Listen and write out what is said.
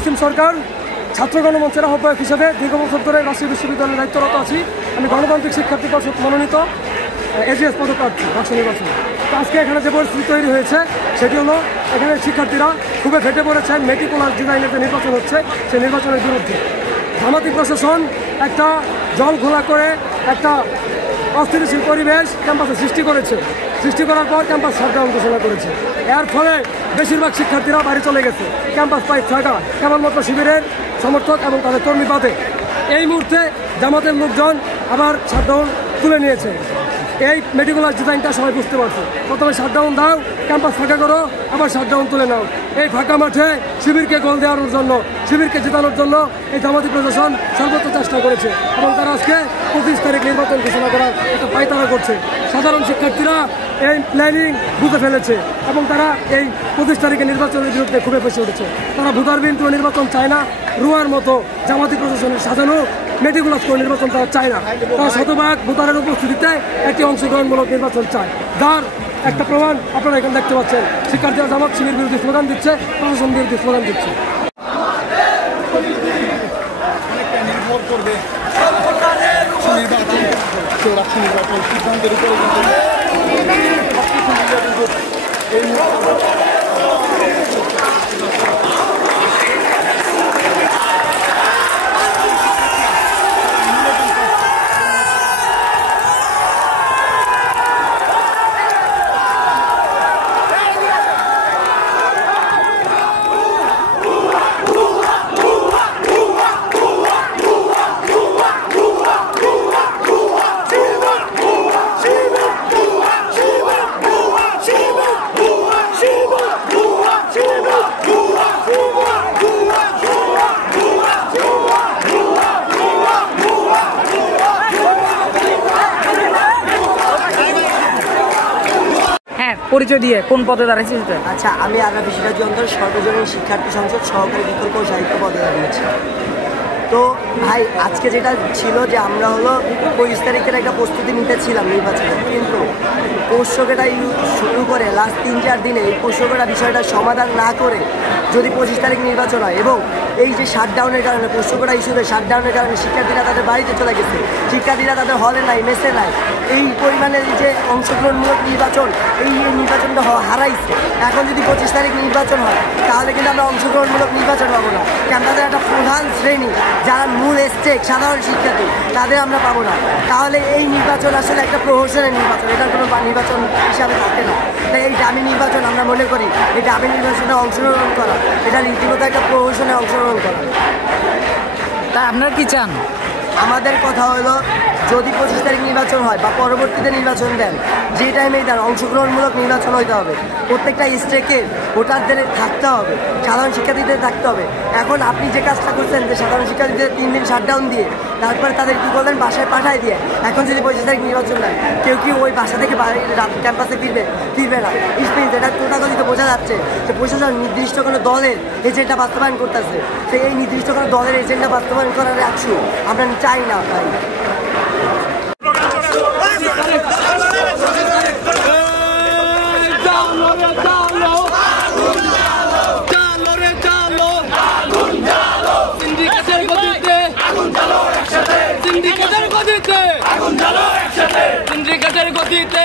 নাসিম সরকার, ছাত্র গণমঞ্চের আহ্বায়ক হিসেবে দীর্ঘ বছর ধরে রাজশাহী বিশ্ববিদ্যালয়ের দায়িত্বরত আছি। আমি গণতান্ত্রিক শিক্ষার্থী পরিষদ মনোনীত এজিএস পদপ্রার্থী রাষ্ট্র নির্বাচনে। তো আজকে এখানে যে পরিস্থিতি তৈরি হয়েছে সেটি হলো, এখানে শিক্ষার্থীরা খুবই ফেটে পড়েছেন মেটিকুলার ডিজাইনের যে নির্বাচন হচ্ছে সেই নির্বাচনের বিরুদ্ধে। জামাতি প্রশাসন একটা জল ঘোলা করে একটা অস্থিতিশীল পরিবেশ ক্যাম্পাসে সৃষ্টি করার পর ক্যাম্পাস শাটডাউন ঘোষণা করেছে। এর ফলে বেশিরভাগ শিক্ষার্থীরা বাড়ি চলে গেছে। ক্যাম্পাস প্রায় ফাঁকা, কেবলমাত্র শিবিরের সমর্থক এবং তাদের কর্মী বাদে। এই মুহূর্তে জামাতের লোকজন আবার শাটডাউন তুলে নিয়েছে। এই মেটিকুলার ডিজাইনটা সবাই বুঝতে পারছে। প্রথমে শাটডাউন দাও, ক্যাম্পাস ফাঁকা করো, আবার শাটডাউন তুলে নাও। এই ফাঁকা মাঠে শিবিরকে গোল দেওয়ার জন্য, শিবিরকে জেতানোর জন্য এই জামাতি প্রশাসন সর্বোচ্চ চেষ্টা করেছে এবং তারা আজকে 25 তারিখ নির্বাচন ঘোষণা করার একটা পায়তারা করছে। সাধারণ শিক্ষার্থীরা এই প্ল্যানিং বুঝে ফেলেছে এবং তারা এই 25 তারিখে নির্বাচনের বিরুদ্ধে খুবই ফেসে উঠেছে। তারা ভোটারবিহীন কোনো নির্বাচন চায় না। রুয়ার মতো জামাতি প্রশাসনের সাজানো মেটিকুলাস কোনো নির্বাচন তারা চায় না। তারা শতভাগ ভোটারের উপস্থিতিতে একটি অংশগ্রহণমূলক নির্বাচন চায়। যার একটা প্রমাণ আপনারা এখানে দেখতে পাচ্ছেন। শিক্ষার্থীরা জামাত শিবির বিরোধী স্লোগান দিচ্ছে, প্রশাসন বিরোধী স্লোগান দিচ্ছে। পরিচয় দিয়ে কোন পদে দাঁড়িয়েছি? আচ্ছা, আমি আগামী সিরাজগঞ্জ অঞ্চল সর্বজনীন শিক্ষার্থী সংসদ সহকারী বিকল্প সাহিত্য পদে দাঁড়িয়েছি। তো ভাই, আজকে যেটা ছিল যে আমরা হলো 25 তারিখের একটা প্রস্তুতি নিতেছিলাম নির্বাচনে, কিন্তু পোষ্যকেটা শুরু করে লাস্ট 3-4 দিনে এই পোষ্যকেটা বিষয়টা সমাধান না করে যদি 25 তারিখ নির্বাচন হয় এবং এই যে শাটডাউনের কারণে পোষ্যকেটা ইস্যুতে শাটডাউনের কারণে শিক্ষার্থীরা তাদের বাড়িতে চলে গেছে, শিক্ষার্থীরা তাদের হলে নাই, মেসে নাই, এই পরিমাণের যে অংশগ্রহণমূলক নির্বাচন, এই নির্বাচনটা হারাইছে। এখন যদি 25 তারিখ নির্বাচন হয় তাহলে কিন্তু আমরা অংশগ্রহণমূলক নির্বাচন পাবো না। ক্যাম্পাসের একটা প্রধান শ্রেণী যারা মূল এসছে সাধারণ শিক্ষার্থী, তাদের আমরা পাবো না। তাহলে এই নির্বাচন আসলে একটা প্রহসনের নির্বাচন, এটার কোনো নির্বাচন হিসাবে থাকে না। তাই এই ডামি নির্বাচন আমরা মনে করি এই ডামি নির্বাচনে অংশগ্রহণ করা এটা রীতিমতো একটা প্রহসনে অংশগ্রহণ করা। তা আপনারা কি চান? আমাদের কথা হলো, যদি 25 তারিখ নির্বাচন হয় বা পরবর্তীতে নির্বাচন দেন, যে টাইমেই দেন অংশগ্রহণমূলক নির্বাচন হইতে হবে। প্রত্যেকটা স্টেকে ভোটারদের থাকতে হবে, সাধারণ শিক্ষার্থীদের থাকতে হবে। এখন আপনি যে কাজটা করছেন যে সাধারণ শিক্ষার্থীদের 3 দিন শাটডাউন দিয়ে তারপরে তাদের কী করলেন, বাসায় পাঠায় দিয়ে, এখন যদি 25 তারিখ নির্বাচন দেন কেউ কি ওই বাসা থেকে ক্যাম্পাসে ফিরবে না। স্পিচ এটা তথাকথিত বোঝা যাচ্ছে যে প্রশাসন নির্দিষ্ট কোনো দলের এজেন্ডা বাস্তবায়ন করতেছে। তো এই নির্দিষ্ট কোনো দলের এজেন্ডা বাস্তবায়ন করার একশো আমরা চাই না ভাই। সিন্ডিকেটের গতিতে